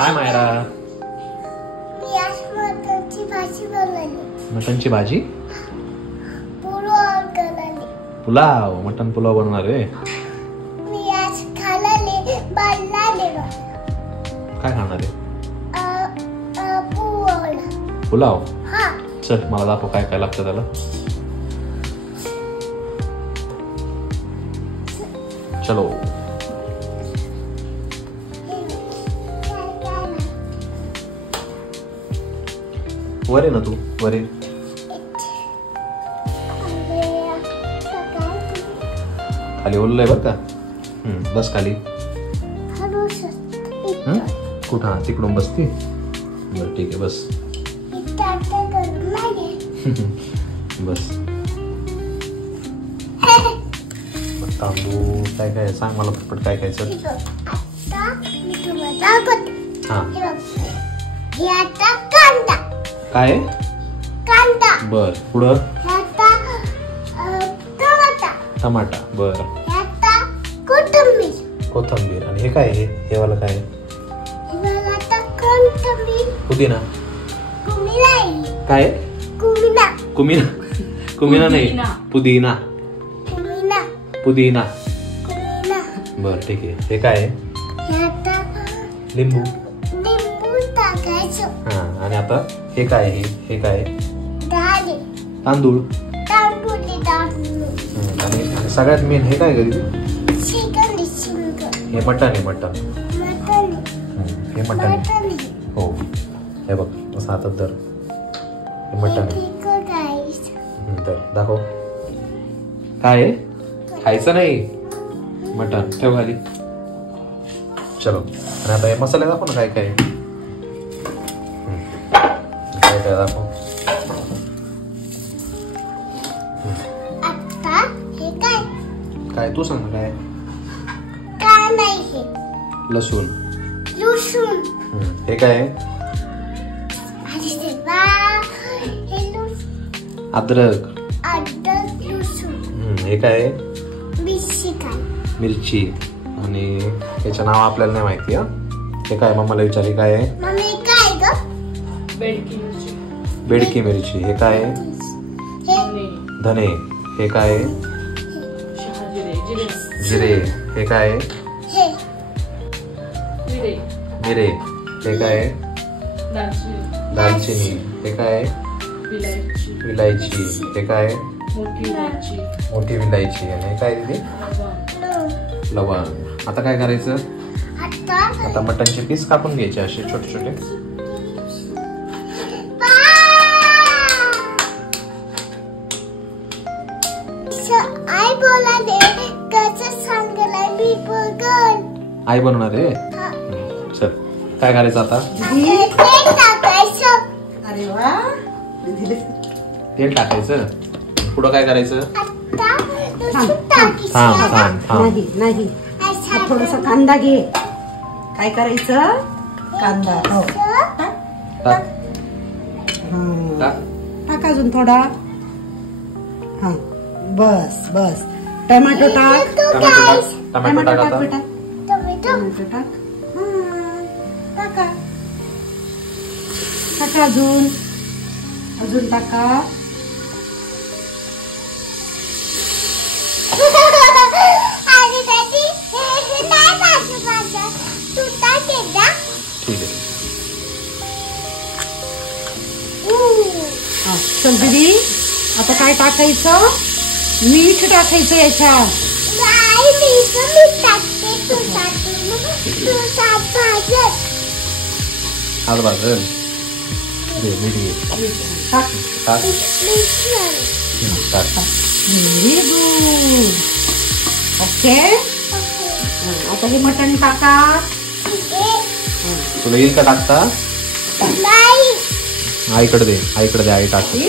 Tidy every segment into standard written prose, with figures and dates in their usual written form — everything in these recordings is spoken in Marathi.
हाय मायरा. मटनची भाजी. पुलाव. मटन पुलाव बनवणार आहे. काय खाणार आहे? पुलाव. चल मला दाखव काय काय लागतं त्याला. चलो. वर आहे ना तू. वर आहे. खाली ओललंय बर का. बस खाली. कुठं? हा तिकडून बसती. बरं ठीक आहे बस. बस. तांदूळ काय काय सांग मला पटपट काय काय. चल हा काय कांदा. बर पुढं टमाटा. बर कोथिंबीर. आणि हे काय? हे वाला काय? पुदिना. काय? कुमिना. कुमिना नाही पुदिना. पुदिना. बर ठीक आहे. हे काय? लिंबू. हा आणि आता हे काय? हे काय? तांदूळ. आणि सगळ्यात मेन हे काय घरी? हे मटण आहे. मटण. हे मटण. हो हे बघ असं हातात धर. हे मटण आहे. तर दाखव काय आहे. खायचं नाही. मटण ठेव खाली. चलो. आणि आता हे मसाले दाखव ना काय काय काय काय दाखव. काय तू सांग ना काय? लसूण. हे काय? अद्रक. हे काय? मिरची. आणि याचं नाव आपल्याला नाही माहिती. हे काय? मम्माला विचारली काय आहे? बेडकी मिरची. हे काय? धने. हे काय? जिरे. हे काय? जिरे. हे काय? दालचिनी. हे काय? विलायची. हे काय? मोठी विलायची. आणि हे काय दिदी? लवंग. आता काय करायचं? आता मटनचे पीस कापून घ्यायचे असे छोटे छोटे. आई बनवणार आहे. चल काय करायचं आता? अरे वा. तेल टाकायचं. पुढं काय करायचं? नाही थोडासा कांदा घे. काय करायचं? कांदा टाक अजून थोडा. हा बस बस. टमाटो टाक. टमाटो टाक बेटा. टमाटो टाक. टाका अजून टाका. चल दीदी आता काय टाकायचं? मीठ टाकायचं याच्यात. Very good. ओके आता हे मटण टाका. तुला येईल का टाकता? आईकडे दे. आई टाकते.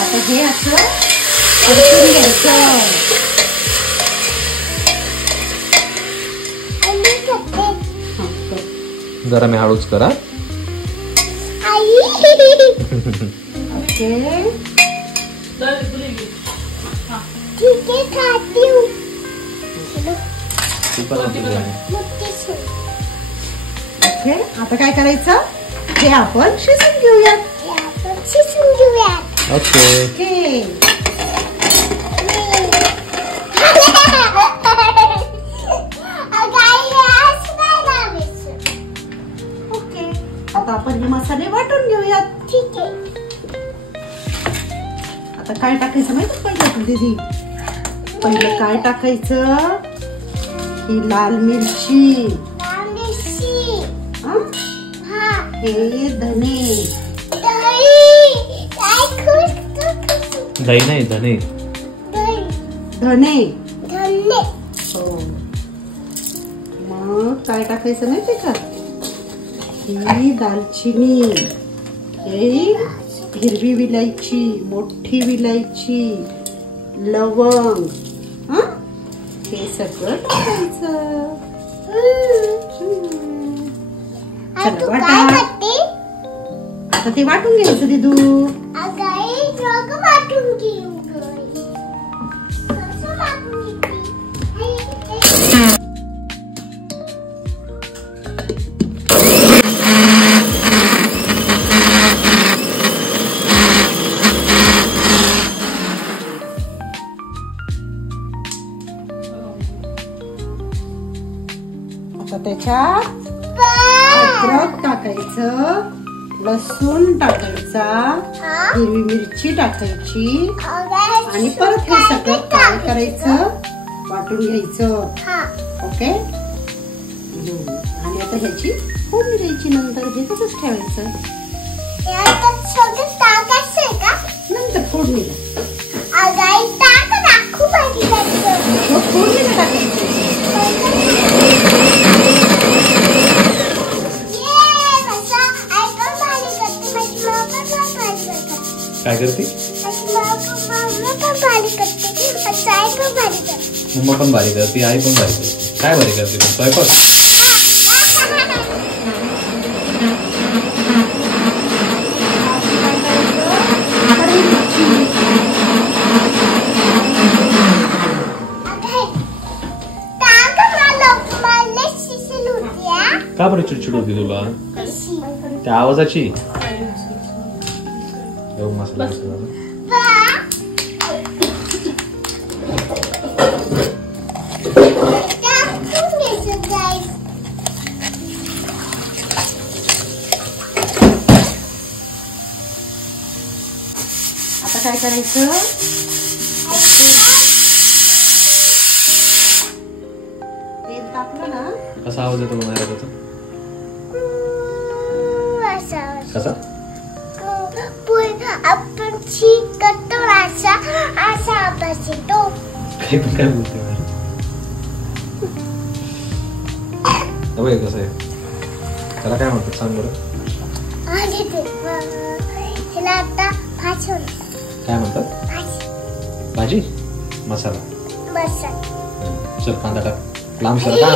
आता हे असं परतून घ्यायचं. जरा मी हळूच करा. ओके ठीक आहे खाती हूँ. ओके, आता काय करायचं हे आपण शिजून घेऊयात. ओके. Okay, okay. आता आपण हे मसाले वाटून घेऊयात. ठीक आहे. आता काय टाकायचं माहिती पहिलं दीदी? पहिलं काय टाकायचं? ही लाल मिरची, हे धने, दही नाही धने. धने. हो. मग काय टाकायचं माहिती का? ही दालचिनी, हे हिरवी विलायची, मोठी विलायची, लवंग, हे सगळं टाकायचं. आता ते वाटून घ्यायचं दिदू. आता त्याच्यात अद्रक टाकायचं, लसूण टाकायचा, हिरवी मिरची टाकायची आणि परत हे सगळं काय करायचं? वाटून घ्यायचं. ओके. आणि आता ह्याची फोडणी द्यायची. नंतर हे तसंच ठेवायचं. नंतर फोडणीला फोडणीला टाकायचं. काय करते? मम्मा पण भारी करते, आई पण भारी करते. काय भारी करते तू? स्वयंपाक. का बरं चिडचिड होती तुला? त्या आवाजाची. मसाला आता काय करायचं? तेल टाकलं ना. कसा आवाज येतो म्हणायला त्याचा? कसा? आपण करतो असा आवाज येतो. काय बोलते? कसं आहे त्याला काय म्हणतात सांग बरं? काय म्हणतात? भाजी मसाला. चल कांदा टाक. लांब सर का?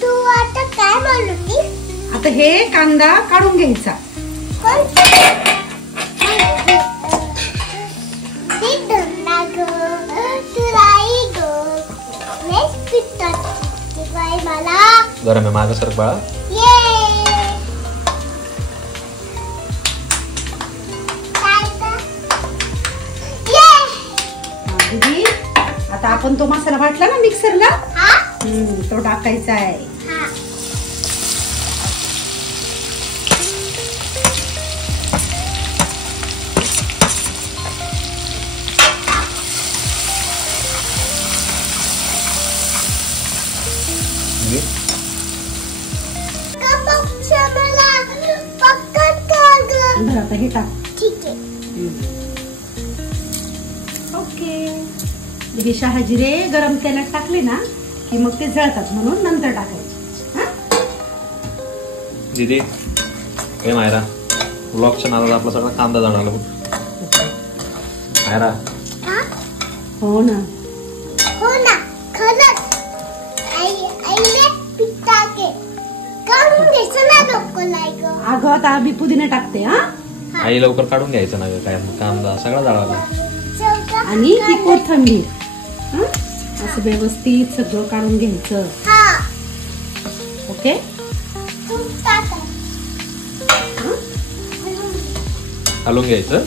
तू आता काय बोलली? आता हे कांदा काढून घ्यायचा. गरम आहे माझं सर बाळा. दीदी आता आपण तो मसाला वाटला ना मिक्सरला, तो टाकायचा आहे. आता हे टाक. ठीक आहे. ओके. दीदी शहाजिरे गरम तेलात टाकले ना की मग ते जळतात, म्हणून नंतर टाकायचे. दीदी हे मायरा ब्लॉगच्या नादात आपला सगळा कांदा जळाला. मायरा हो ना. हो ना खरंच आईने पिठाके काढून घ्यायचं ना डोक्याला ग. अगं आता आम्ही पुदिना टाकते हा. आई लवकर काढून घ्यायचं ना ग, काय कांदा सगळा जाळाला. आणि ती कोथिंबीर हा असं व्यवस्थित सगळं काढून घ्यायचं. हा ओके. तूप टाका. हा? हलवून घ्यायचं.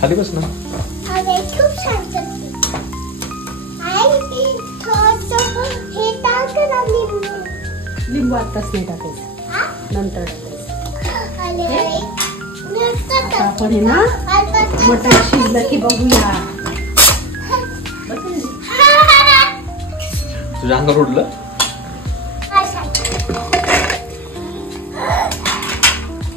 खाली बस ना. अरे खूप छान करते. आई थोडंसं हे टाक ना लिंबू. लिंबू आताच नाही टाकायचं, हा? नंतर टाकायचं. अरे आता आपण हे ना मटण शिजलं की बघूया. तुझ्या अंगावर उडलं.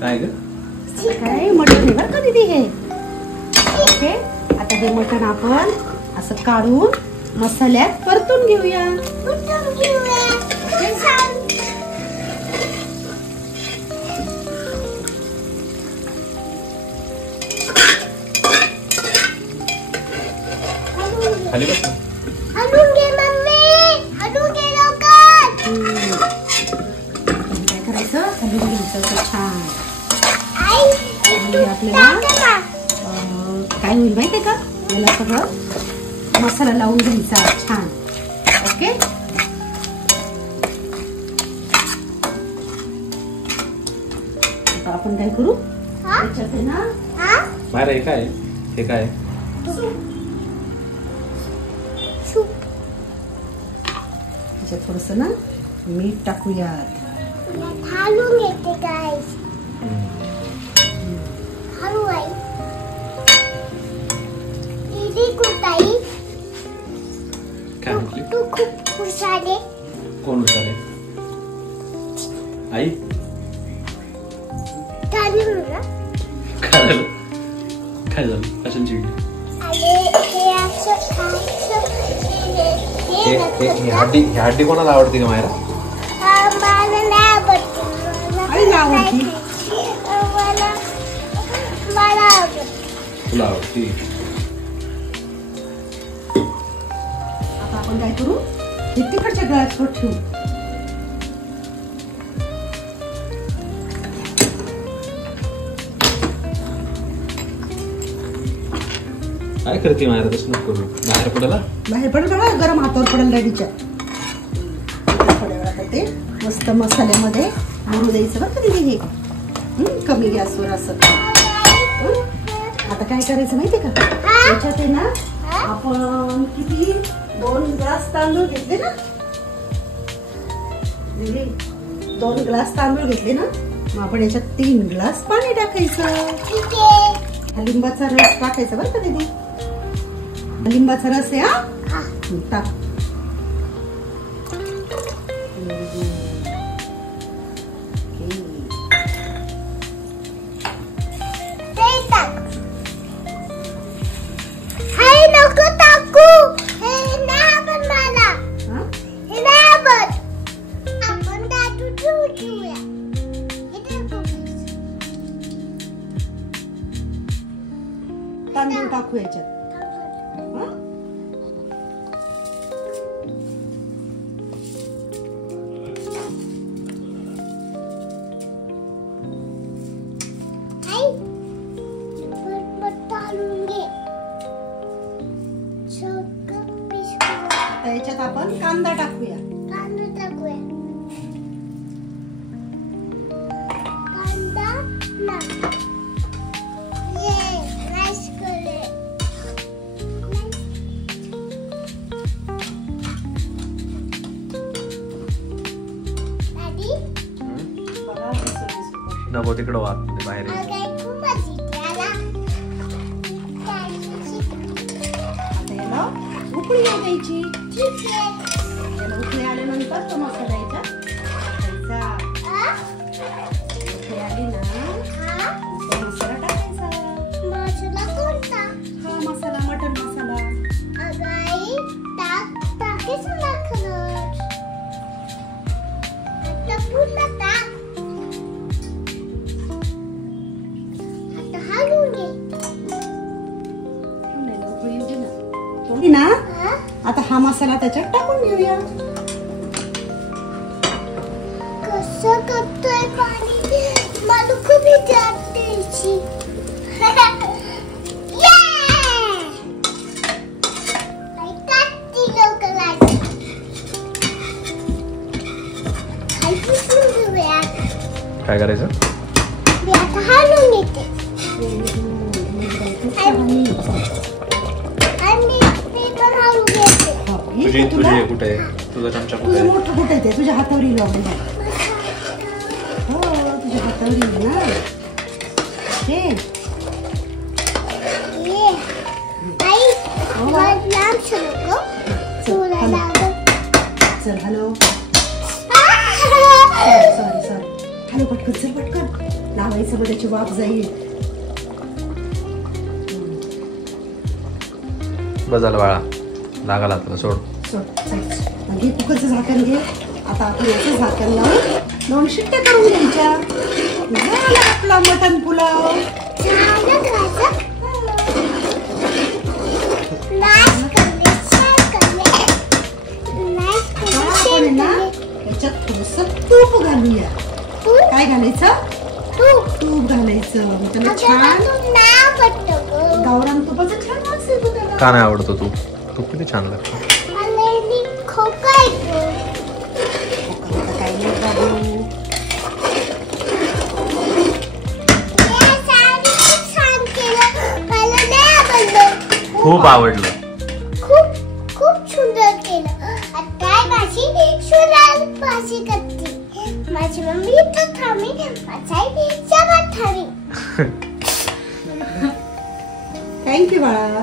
काय ग? काय मटण आहे बरं का दीदी हे. ओके. आता हे मटण आपण असं काढून मसाल्यात परतून घेऊया. खाली बस ना. हलवून घे मम्मी, हलवून घे लवकर. काय करायचं, हलवून घ्यायचं असं छान. आई म्हणजे आपल्याला टाक ना. काय होईल माहितीये का, याला सगळं मसाला लावून घ्यायचा छान. ओके. आता आपण काय करू, हा? त्याच्यात आहे ना हा? बाहेर हे काय, हे काय? सूप. त्याच्यात थोडस ना मीठ टाकूयात. हलवून घेते गाईस. हळू आई. दीदी कुठाई? काय म्हटली? तू खूप हुशार आहे. कोण विचारे? आई चालेल ना? काय झालं? काय झालं? कशाला चिडली? अरे हे असं खायचं. हे ही हड्डी कोणाला आवडते का मायरा? मला नाही आवडते. आईला आवडती. मला आवडते. तुला आवडती? आता आपण काय करू, हे तिकडच्या गॅसवर ठेवू. काय करते मायरा, तसं नको करू. बाहेर पडायला बाहेर पडेल बघा, गरम हातावर पडेल रेडीच्या. थोड्या वेळात ते मस्त मसाल्यामध्ये मोडू द्यायचं बरं का दीदी हे. कमी गॅसवर असं. आता काय करायचं माहितीये का, त्याच्यात आहे ना आपण किती 2 ग्लास तांदूळ घेतले ना दीदी, 2 ग्लास तांदूळ घेतले ना, मग आपण याच्यात 3 ग्लास पाणी टाकायचं. ठीक आहे. हा लिंबाचा रस टाकायचा बरं का दीदी, लिंबाचा रस आहे हा. हा. टाक. ते टाक. हे नको टाकू. हे नाही आवडत मला. हा? हे नाही आवडत. आपण दादू ठेवूया. हे नको खायचं. तांदूळ टाकू याच्यात. हा? आई पटपट टाळून घे. सगळं पीस करून आता याच्यात आपण कांदा टाकूया. कांदा टाकूया. कांदा ना. ये नाईस कलर. दादी बघा कसं दिसतं. नको तिकडं वाद मध्ये बाहेर ये. अगं खूप मजा त्याला. आता याला उकळी येऊ द्यायची. ठीक आहे. याला उकळी आल्यानंतर तो मसाला याच्यात टाकायचा. आ? उकळी आली ना, हा? तो मसाला टाकायचा. मसाला कोणता? हा मसाला, मटण मसाला. अगं आई टाकीच टाकलं. आता पुन्हा टाक. आता हलवून घे. हा मसाला त्याच्यात टाकून घेऊया. कसं करतोय पाणी मला खूप इच्छा त्याची. काय करायचं? मी आता हलवून येते. आणि मी पण हलवून येते. तुझी कुठे आहे? तुझा चमचा कुठे तुझं आहे? मोठं कुठे आहे? तुझ्या हातावर येईल बाबा. हो तुझ्या हातावर येईल ना. हे ये आई मला लांब सर तुला लागत. चल हॅलो. सॉरी हॅलो पटकन चल पटकन. लावायचं मग त्याची वाफ जाईल. बस झालं बाळा, लागाला तुला. सोड घे कुकरचं झाकण घे. आता आपण याचं झाकण लावून 2 शिट्ट्या करून घ्यायच्या. झाला आपला मटण पुलाव. आपण ना याच्यात थोडंसं तूप घालूया. काय घालायचं? तूप घालायचं. त्याला छान गावरान तुपाचं छान वास येतो त्याला. का नाही आवडतो तू? तूप किती छान लागतं. काही नाही बाबू. खूप आवडलं. खूप सुंदर केलं. आता माझी सुंदर भाजी करते. माझी मम्मी तर थांबी, माझी सोबत थांबी. थँक्यू बाळा.